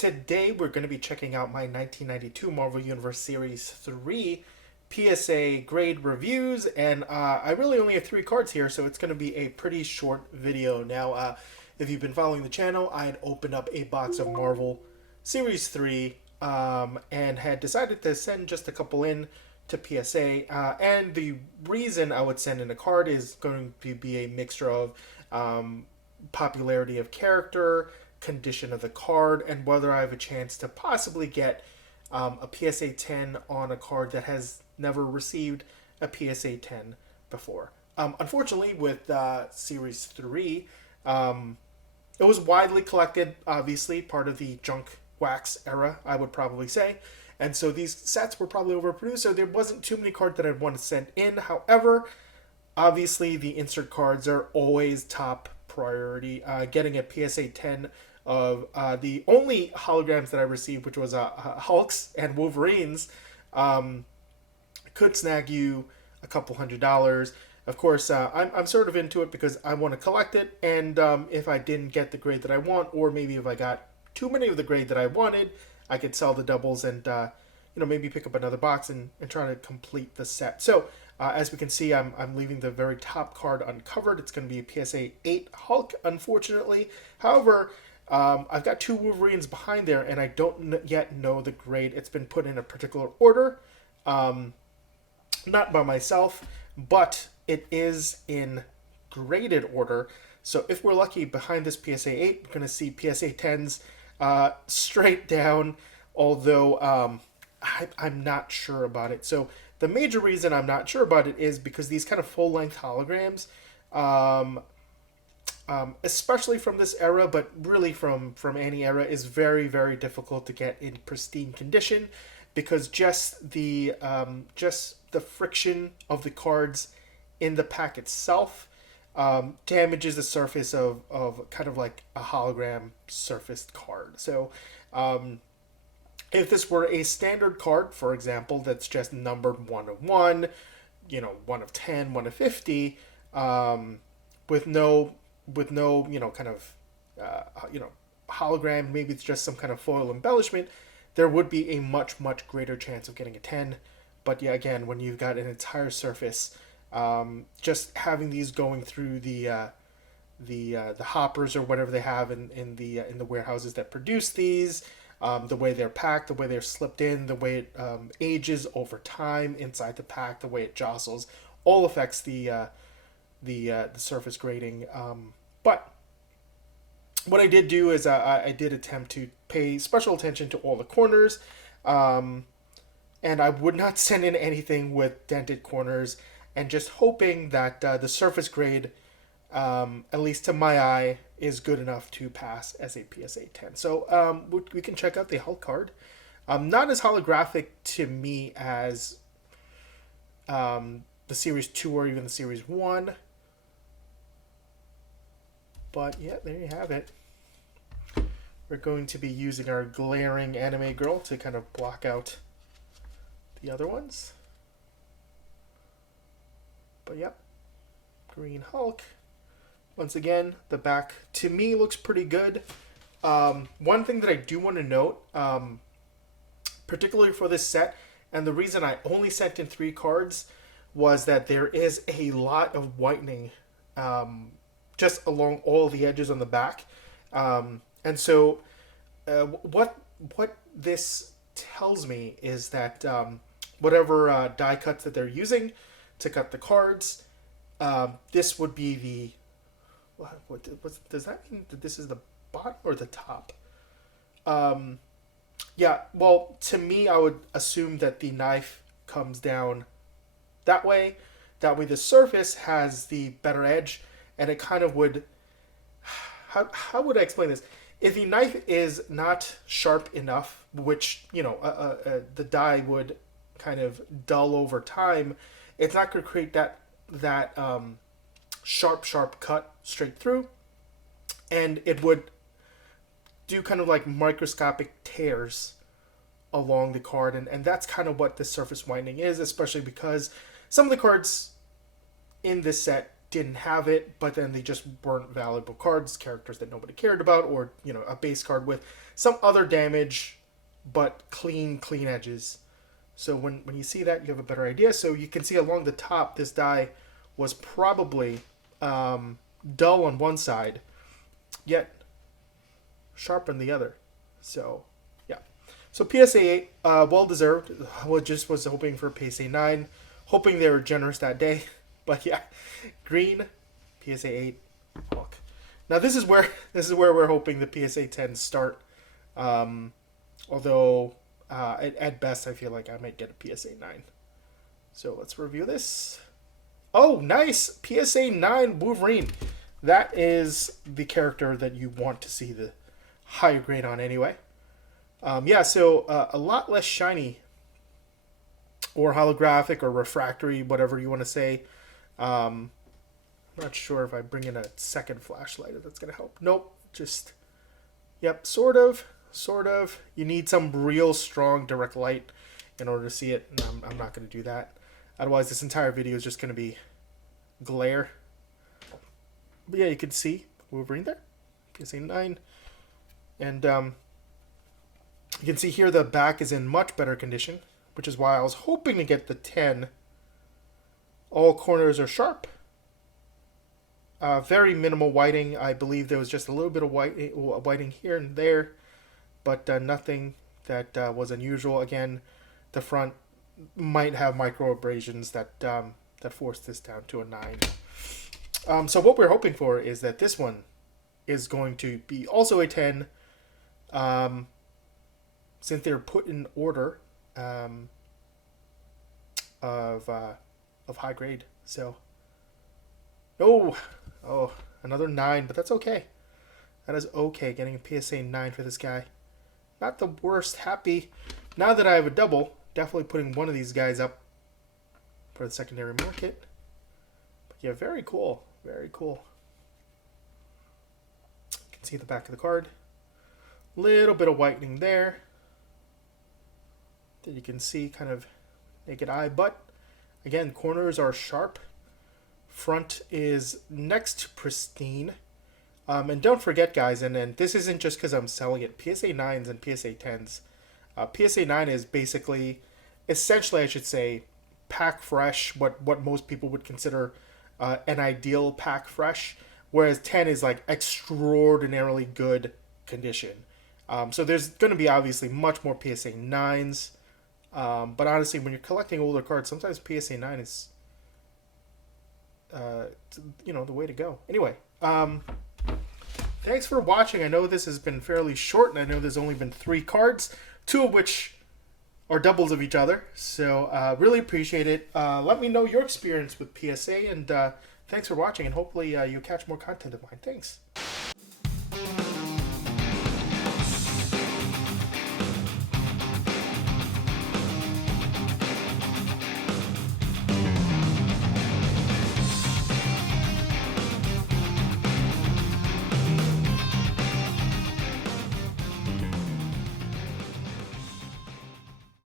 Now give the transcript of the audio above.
today we're going to be checking out my 1992 Marvel Universe Series 3 PSA grade reviews, and I really only have 3 cards here, so it's going to be a pretty short video. Now, if you've been following the channel, I had opened up a box of Marvel Series 3 and had decided to send just a couple in to PSA, and the reason I would send in a card is going to be a mixture of popularity of character, condition of the card, and whether I have a chance to possibly get a PSA 10 on a card that has never received a PSA 10 before. Unfortunately, with Series 3, it was widely collected, obviously, part of the junk wax era, I would probably say. And so these sets were probably overproduced, so there wasn't too many cards that I'd want to send in. However, obviously, the insert cards are always top priority. Getting a PSA 10 of the only holograms that I received, which was Hulks and Wolverines, could snag you a couple $100. Of course, I'm sort of into it because I want to collect it, and if I didn't get the grade that I want, or maybe if I got too many of the grade that I wanted, I could sell the doubles and maybe pick up another box and try to complete the set. So as we can see, I'm leaving the very top card uncovered. It's going to be a PSA 8 Hulk, unfortunately. However, I've got 2 Wolverines behind there, and I don't yet know the grade. It's been put in a particular order, not by myself, but it is in graded order. So if we're lucky, behind this PSA 8, we're going to see PSA 10s straight down, although I'm not sure about it. So the major reason I'm not sure about it is because these kind of full-length holograms, especially from this era, but really from any era, is very, very difficult to get in pristine condition, because just the friction of the cards in the pack itself damages the surface of kind of like a hologram surfaced card. So if this were a standard card, for example, that's just numbered 1 of 1, 1 of 10, 1 of 50, with no kind of hologram, maybe it's just some kind of foil embellishment, there would be a much, much greater chance of getting a 10. But yeah, again, when you've got an entire surface, just having these going through the hoppers or whatever they have in the warehouses that produce these, the way they're packed, the way they're slipped in, the way it ages over time inside the pack, the way it jostles, all affects the surface grading. But what I did do is I did attempt to pay special attention to all the corners, and I would not send in anything with dented corners, and just hoping that the surface grade, at least to my eye, is good enough to pass as a PSA 10. So we can check out the Hulk card. Not as holographic to me as the Series 2 or even the Series 1. But yeah, there you have it. We're going to be using our glaring anime girl to kind of block out the other ones. But yep, Green Hulk. Once again, the back to me looks pretty good. One thing that I do want to note, particularly for this set, and the reason I only sent in 3 cards, was that there is a lot of whitening just along all the edges on the back. And so what this tells me is that whatever die cuts that they're using to cut the cards, this would be the... What does that mean that this is the bottom or the top? Yeah, well, to me, I would assume that the knife comes down that way. That way the surface has the better edge, and it kind of would... How would I explain this? If the knife is not sharp enough, which, the die would kind of dull over time, it's not going to create that sharp cut straight through, and it would do kind of like microscopic tears along the card, and that's kind of what the surface whitening is, especially because some of the cards in this set didn't have it, but then they just weren't valuable cards, characters that nobody cared about, or, you know, a base card with some other damage, but clean edges. So when you see that, you have a better idea. So you can see along the top, this die was probably dull on one side, yet sharp on the other. So, yeah. So PSA 8, well deserved. Just was hoping for PSA 9, hoping they were generous that day. But yeah, green, PSA 8, look. Now this is where we're hoping the PSA 10 start. Although at best I feel like I might get a PSA 9. So let's review this. Oh, nice! PSA 9 Wolverine. That is the character that you want to see the higher grade on anyway. Yeah, so a lot less shiny or holographic or refractory, whatever you want to say. I'm not sure if I bring in a second flashlight if that's going to help. Nope, just, yep, sort of. You need some real strong direct light in order to see it, and I'm not going to do that. Otherwise, this entire video is just going to be glare. But yeah, you can see Wolverine there, PSA 9. And you can see here the back is in much better condition, which is why I was hoping to get the 10. All corners are sharp. Very minimal whiting. I believe there was just a little bit of whiting here and there, but nothing that was unusual. Again, the front might have micro abrasions that that forced this down to a 9. So what we're hoping for is that this one is going to be also a 10, since they're put in order of high grade. So, oh, another 9, but that's okay. That is okay, getting a PSA 9 for this guy. Not the worst. Happy. Now that I have a double, definitely putting one of these guys up for the secondary market. But yeah, very cool. Very cool. You can see the back of the card. Little bit of whitening there that you can see kind of naked eye, but again, corners are sharp. Front is next to pristine. And don't forget, guys, and this isn't just because I'm selling it, PSA 9s and PSA 10s. PSA 9 is basically, essentially, I should say, pack fresh, what most people would consider an ideal pack fresh, whereas 10 is like extraordinarily good condition. So there's going to be obviously much more PSA 9s. But honestly, when you're collecting older cards, sometimes PSA 9 is, you know, the way to go. Anyway, thanks for watching. I know this has been fairly short, and I know there's only been 3 cards, 2 of which are doubles of each other. So really appreciate it. Let me know your experience with PSA, and thanks for watching, and hopefully you'll catch more content of mine. Thanks.